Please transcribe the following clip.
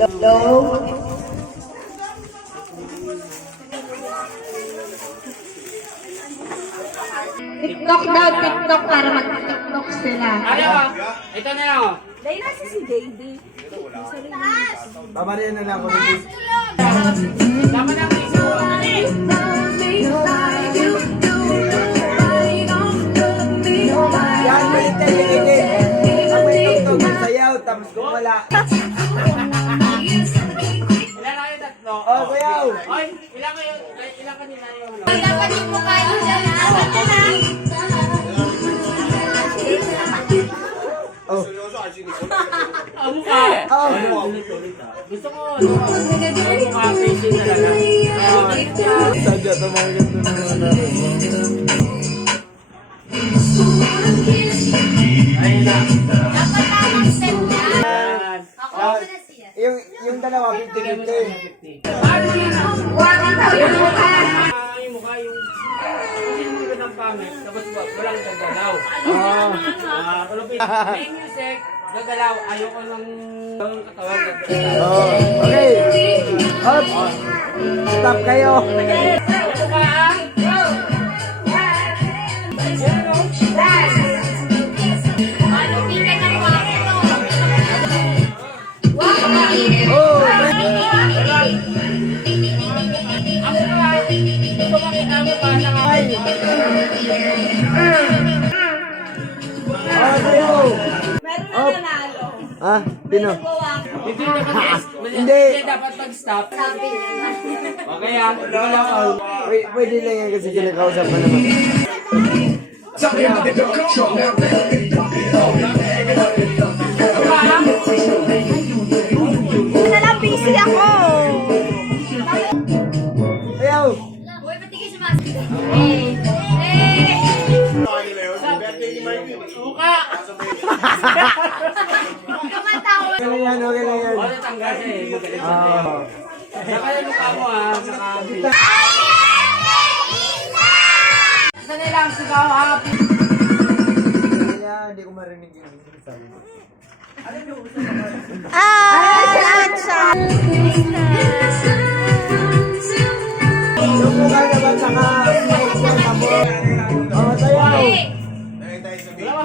Hello? TikTok daw, TikTok para mag-TikTok sila. Ano ba? Ito na lang. Dahil nasa si Davey. Babarihan na lang ako dito. Tama na ang iso. Yan, may intelligent. Ang may tugtog ng sayaw, tapos kung wala. Ilan na kayo tatlo? Oh, sayaw. Oy, ilan kayo? Ilan kanina yung ano? Dapat yung mukha nyo dyan. Dapat na. Oh. Ang mukha. Oh. Gusto ko, ano? Ang mukha facing talaga. Sadya, tumangin ko na naman. Ayun na. Dapat tamang step na. Yan. Ako muna siya. Yung dalawa, 50-50. Paano yun? Yung mukha. Yung mukha, yung... Kasi yung mga ng pangit, tapos walang gagalaw. Kulupit. May music, gagalaw. Ayoko ng katawan gagalaw. Oh, okay. Up. Stop kayo. Yung mukha, ah. Ano, tingnan ng mga ito. Wow! Oh. Ang mukha, gusto makita mo pa na Ay. Oh, sayaw. Meron na nanalo. Ah, Pino. Hindi dapat Hindi. dapat mag-stop. Sabi niya. Okay ah, wala ka. Pwede lang yan kasi kinakausap pa naman. Na lang, busy ako. Sayaw. Uy, pati kayo sumasig. Hey! Hey! Mukha! Kumatawa. Okay lang yan, okay lang yan. O, natanggal siya eh. Magalit siya. Ah. Saka yung mukha mo ah, saka... Isa nila ang sigaw happy. Kaya hindi ko marinig yung sabi mo. Yung mukha naman saka smile ko na mo. Oh, sayaw. Hey! Dalawa.